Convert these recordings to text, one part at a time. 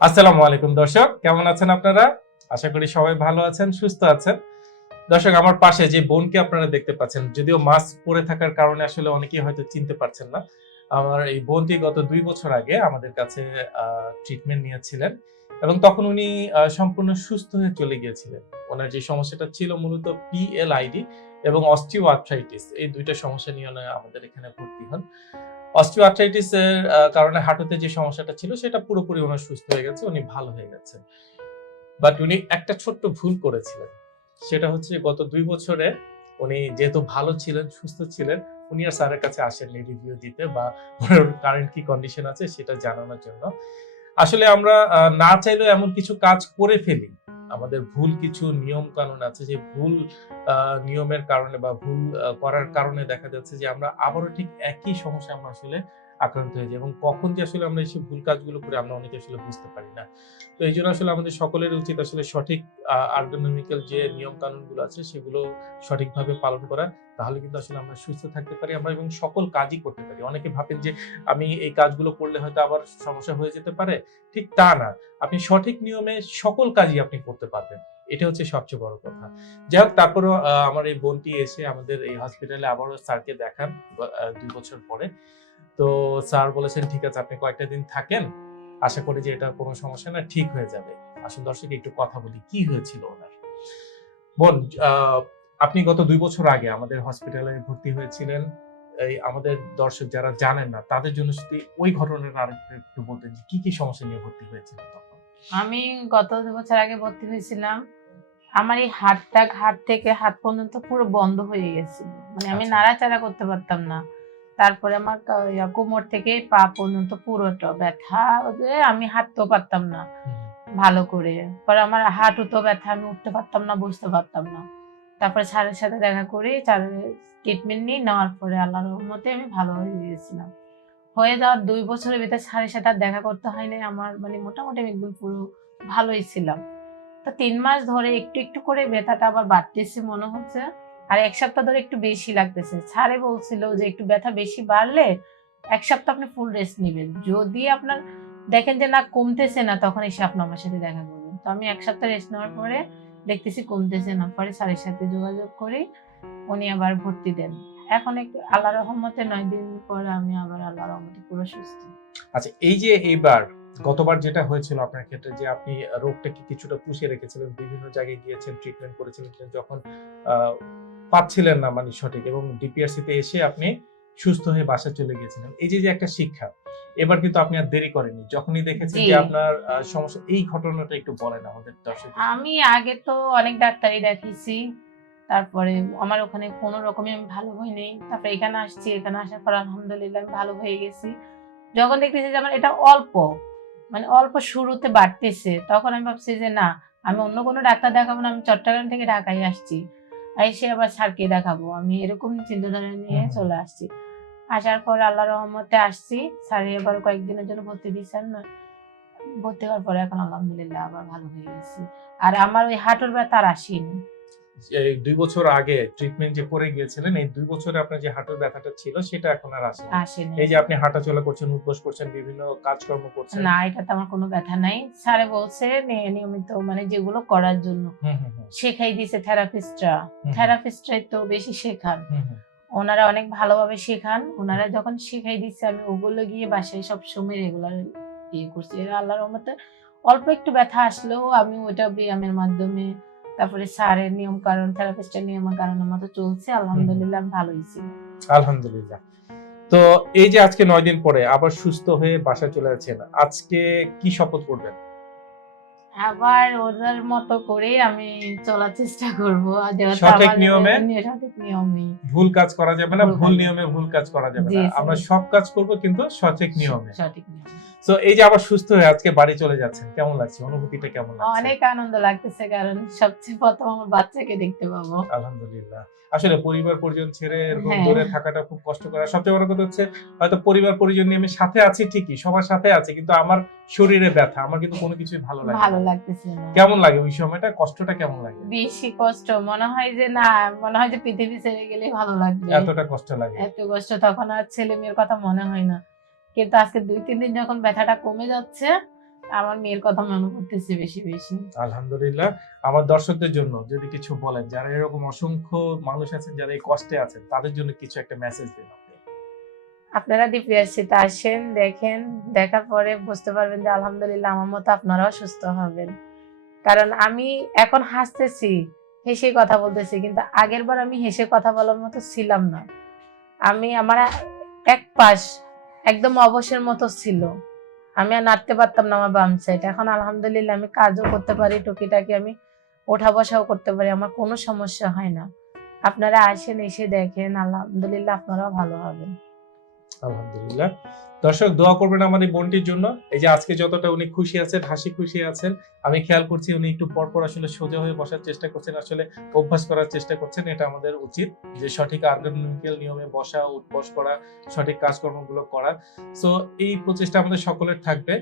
আসসালামু আলাইকুম দর্শক, কেমন আছেন আপনারা? আশা করি সবাই ভালো আছেন, সুস্থ আছেন। দর্শক, আমার পাশে যে বোনকে আপনারা দেখতে পাচ্ছেন, যদিও মাস্ক পরে থাকার কারণে আসলে অনেকেই হয়তো চিনতে পারছেন না। আমার এই বোনটি গত দুই বছর আগে আমাদের কাছে ট্রিটমেন্ট নিয়েছিলেন এবং তখন উনি সম্পূর্ণ সুস্থ হয়ে চলে গিয়েছিলেন। ওনার যে সমস্যাটা ছিল মূলত পিএলআইডি এবং অস্টিও আর্থ্রাইটিস এই দুইটা সমস্যা নিয়ে আমাদের এখানে ভর্তি হন। অস্টিও আর্থ্রাইটিস এর কারণে হাঁটুতে যে সমস্যাটা ছিল, সেটা পুরোপুরি ওনার সুস্থ হয়ে গেছে, উনি ভালো হয়ে গেছেন বাট উনি একটা ছোট্ট ভুল করেছিলেন। সেটা হচ্ছে গত দুই বছরে উনি যেহেতু ভালো ছিলেন, সুস্থ ছিলেন, উনি আর স্যারের কাছে আসেননি রিভিউ দিতে বা ওনার কারেন্ট কি কন্ডিশন আছে সেটা জানানোর জন্য। আসলে আমরা না চাইলেও এমন কিছু কাজ করে ফেলি। আমাদের ভুল কিছু নিয়ম কানুন আছে, যে ভুল নিয়মের কারণে বা ভুল করার কারণে দেখা যাচ্ছে যে আমরা আবারও ঠিক একই সমস্যা আমরা আসলে আক্রান্ত হয়ে যায় এবং কখন যে আসলে আমরা এইসব ভুল কাজগুলো করে আমরা অনেকে আসলে বুঝতে পারি না। তো এই জন্য আসলে আমাদের সকলের উচিত আসলে সঠিক আর্গোনমিক্যাল যে নিয়ম কানুনগুলো আছে সেগুলো সঠিকভাবে পালন করা। তাহলে কিন্তু আসলে আমরা সুস্থ থাকতে পারি আমরা এবং সকল কাজই করতে পারি। অনেকে ভাবেন যে আমি এই কাজগুলো করলে হয়তো আবার সমস্যা হয়ে যেতে পারে। ঠিক তা না। আপনি সঠিক নিয়মে সকল কাজই আপনি করতে পারবেন। এটা হচ্ছে সবচেয়ে বড় কথা। যাই হোক তারপরও আহ, আমার এই বোনটি এসে আমাদের এই হসপিটালে আবারও স্যারকে দেখান দুই বছর পরে। তো স্যার বলেছেন ঠিক আছে আপনি কয়েকটা দিন থাকেন। আশা করি যে এটা কোনো সমস্যা না ঠিক হয়ে যাবে। আসলে দর্শক একটু কথা বলি কি হয়েছিল ওনার? বোন আপনি গত দুই বছর আগে আমাদের হসপিটালে ভর্তি হয়েছিলেন। এই আমাদের দর্শক যারা জানেন না তাদের জন্য যদি ওই ঘটনাটা আর একটু বলতেন যে কি কি সমস্যা নিয়ে ভর্তি হয়েছিলেন তখন? আমি গত দু বছর আগে ভর্তি হয়েছিলাম। আমার এই হাতটা ঘাট থেকে হাত পর্যন্ত পুরো বন্ধ হয়ে গেছিল। মানে আমি আচ্ছা। নাড়াচাড়া করতে পারতাম না। তারপরে আমার কোমর থেকে পা পর্যন্ত পুরোটা ব্যথা আমি হাঁটতেও পারতাম না ভালো করে। পরে আমার হাঁটুতেও ব্যথা আমি উঠতে পারতাম না বসতে পারতাম না। তারপরে স্যারের সাথে দেখা করি স্যারের ট্রিটমেন্ট নিয়ে নেওয়ার পরে আল্লাহর মতে আমি ভালো হয়ে গিয়েছিলাম। হয়ে যাওয়ার দুই বছরের ভিতরে স্যারের সাথে আর দেখা করতে হয়নি আমার মানে মোটামুটি আমি একদম পুরো ভালোই ছিলাম। তো তিন মাস ধরে একটু একটু করে ব্যথাটা আবার বাড়তেছে মনে হচ্ছে। আর এক সপ্তাহ ধরে একটু বেশি লাগতেছে। স্যারে বলছিল যে একটু ব্যথা বেশি বাড়লে এক সপ্তাহ আপনি ফুল রেস্ট নেবেন। যদি আপনার দেখেন যে না কমতেছে না, তখন এসে আপনি আমার সাথে দেখা করবেন তো আমি এক সপ্তাহ রেস্ট নেওয়ার পরে দেখতেছি কমতেছে না। পরে স্যারের সাথে যোগাযোগ করি উনি আবার ভর্তি দেন। এখন একটু আল্লাহ রহমতে নয় দিন পর আমি আবার আল্লাহ রহমতে পুরো সুস্থ। আচ্ছা এই যে এইবার গতবার যেটা হয়েছিল আপনার ক্ষেত্রে যে আপনি রোগটাকে কিছুটা পুষিয়ে রেখেছিলেন, বিভিন্ন জায়গায় গিয়েছেন ট্রিটমেন্ট করেছিলেন, যখন পাচ্ছিলেন না মানে সঠিক এবং ডিপিআরসি তে এসে আপনি সুস্থ হয়ে বাসায় চলে গিয়েছিলেন। এই যে যে একটা শিক্ষা এবার কিন্তু আপনি আর দেরি করেননি। যখনই দেখেছেন যে আপনার সমস্যা এই ঘটনাটা একটু বলেন আমাদের দর্শক আমি আগে তো অনেক ডাক্তারই দেখিয়েছি তারপরে আমার ওখানে কোনো রকমই আমি ভালো হইনি। তারপরে এখানে আসছি এখানে আসার পর আলহামদুলিল্লাহ আমি ভালো হয়ে গেছি। যখন দেখতেছি যে আমার এটা অল্প মানে অল্প শুরুতে বাড়তেছে তখন আমি ভাবছি যে না আমি অন্য কোনো ডাক্তার দেখাবো না আমি চট্টগ্রাম থেকে ঢাকায় আসছি। এসে আবার স্যারকে দেখাবো। আমি এরকম চিন্তাধারা নিয়ে চলে আসছি। আসার পর আল্লাহ রহমতে আসছি। স্যারে এবার কয়েকদিনের জন্য ভর্তি দিয়েছেন না। ভর্তি হওয়ার পরে এখন আলহামদুলিল্লাহ আবার ভালো হয়ে গেছি। আর আমার ওই হাঁটুর ব্যথা আর আসেনি। দুই বছর আগে ট্রিটমেন্ট যে করে গিয়েছিলেন এই দুই বছরে আপনার যে হাঁটুর ব্যথাটা ছিল সেটা এখন আর আসেনি। এই যে আপনি হাঁটাচলা করছেন উঠবস করছেন বিভিন্ন কাজকর্ম করছেন। না এটাতে আমার কোনো ব্যথা নাই। স্যারে বলছে নিয়মিত মানে যেগুলো করার জন্য। শেখাই দিছে থেরাপিস্টরা থেরাপিস্টরাই তো বেশি শেখান। ওনারা অনেক ভালোভাবে শেখান। ওনারা যখন শেখাই দিচ্ছে আমি ওগুলো গিয়ে বাসায় সব সময় রেগুলার ইয়ে করছি। আল্লাহর রহমতে অল্প একটু ব্যথা আসলেও আমি ওইটা ব্যায়ামের মাধ্যমে তারপরে স্যারের নিয়ম কারণ থেরাপিস্টের নিয়ম কারণের মতো চলছে আলহামদুলিল্লাহ আমি ভালোই ছিলাম আলহামদুলিল্লাহ। তো এই যে আজকে নয় দিন পরে আবার সুস্থ হয়ে বাসায় চলে যাচ্ছেন আজকে কি শপথ করবেন? আবার ওদের মতো করে আমি চলার চেষ্টা করব। সঠিক নিয়মে? সঠিক নিয়মে। ভুল কাজ করা যাবে না ভুল ভুল নিয়মে ভুল কাজ করা যাবে না। আমরা সব কাজ করব কিন্তু সঠিক নিয়মে। সঠিক নিয়মে। তো এই যে আবার সুস্থ হয়ে আজকে বাড়ি চলে যাচ্ছেন কেমন লাগছে? অনুভূতিটা কেমন লাগছে? অনেক আনন্দ লাগতেছে কারণ সবচেয়ে প্রথম আমার বাচ্চাকে দেখতে পাবো। আলহামদুলিল্লাহ। আসলে পরিবার পরিজন ছেড়ে এরকম হ্যাঁ। দূরে থাকাটা খুব কষ্ট করা সবচেয়ে বড় কথা হচ্ছে হয়তো পরিবার পরিজন নিয়ে আমি সাথে আছি ঠিকই সবার সাথে আছি কিন্তু আমার শরীরে ব্যথা আমার কিন্তু কোনো কিছুই ভালো লাগে ভালো না। লাগতেছে না। কেমন লাগে ওই সময়টা? কষ্টটা কেমন লাগে? বেশি কষ্ট মনে হয় যে না মনে হয় যে পৃথিবী ছেড়ে গেলে ভালো লাগবে। এতটা কষ্ট লাগে। এত কষ্ট তখন আর ছেলে মেয়ের কথা মনে হয় না। কিন্তু আজকে দুই তিন দিন যখন ব্যথাটা কমে যাচ্ছে আমার মেয়ের কথা মনে করতেছে বেশি বেশি। আলহামদুলিল্লাহ। আমার দর্শকদের জন্য যদি কিছু বলেন যারা এরকম অসংখ্য মানুষ আছেন যারা এই কষ্টে আছেন তাদের জন্য কিছু একটা মেসেজ দিন আপনি। আপনারা ডিপিআরসিতে আসেন দেখেন দেখার পরে বুঝতে পারবেন যে আলহামদুলিল্লাহ আমার মতো আপনারাও সুস্থ হবেন। কারণ আমি এখন হাসতেছি হেসে কথা বলতেছি কিন্তু আগের বার আমি হেসে কথা বলার মতো ছিলাম না। আমি আমার এক পাশ একদম অবসের মতো ছিল। আমি আর নাড়তে পারতাম না আমার বাম সাইড এখন আলহামদুলিল্লাহ আমি কাজও করতে পারি, টুকিটাকি আমি ওঠা বসাও করতে পারি, আমার কোনো সমস্যা হয় না। আপনারা আসেন, এসে দেখেন, আলহামদুলিল্লাহ আপনারাও ভালো হবেন। আলহামদুলিল্লাহ। দর্শক, দোয়া করবেন আমার এই বোনটির জন্য। এই যে আজকে যতটা উনি খুশি আছেন, হাসি খুশি আছেন, আমি খেয়াল করছি উনি একটু পর পর আসলে সোজা হয়ে বসার চেষ্টা করছেন, আসলে অভ্যাস করার চেষ্টা করছেন, এটা আমাদের উচিত যে সঠিক আর্গানমিক্যাল নিয়মে বসা, উঠবস করা, সঠিক কাজকর্মগুলো করা। সো এই প্রচেষ্টা আমাদের সকলের থাকবে।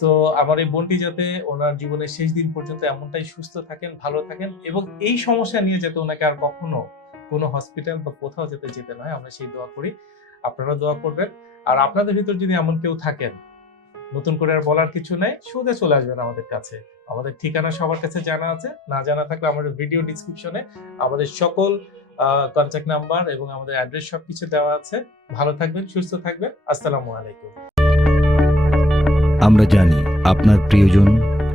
তো আমার এই বোনটি যাতে ওনার জীবনের শেষ দিন পর্যন্ত এমনটাই সুস্থ থাকেন, ভালো থাকেন, এবং এই সমস্যা নিয়ে যাতে ওনাকে আর কখনো কোনো হসপিটাল বা কোথাও যেতে যেতে নয়, আমরা সেই দোয়া করি। আপনারা দোয়া করবেন। আর আপনাদের ভিতর যদি এমন কেউ থাকেন, নতুন করে আর বলার কিছু নেই সোজা চলে আসবেন আমাদের কাছে। আমাদের ঠিকানা সবার কাছে জানা আছে। না জানা থাকলে আমাদের ভিডিও ডিসক্রিপশনে আমাদের সকল কন্ট্যাক্ট নাম্বার এবং আমাদের অ্যাড্রেস সবকিছু দেওয়া আছে। ভালো থাকবেন, সুস্থ থাকবেন। আসসালামু আলাইকুম। আমরা জানি আপনার প্রিয়জন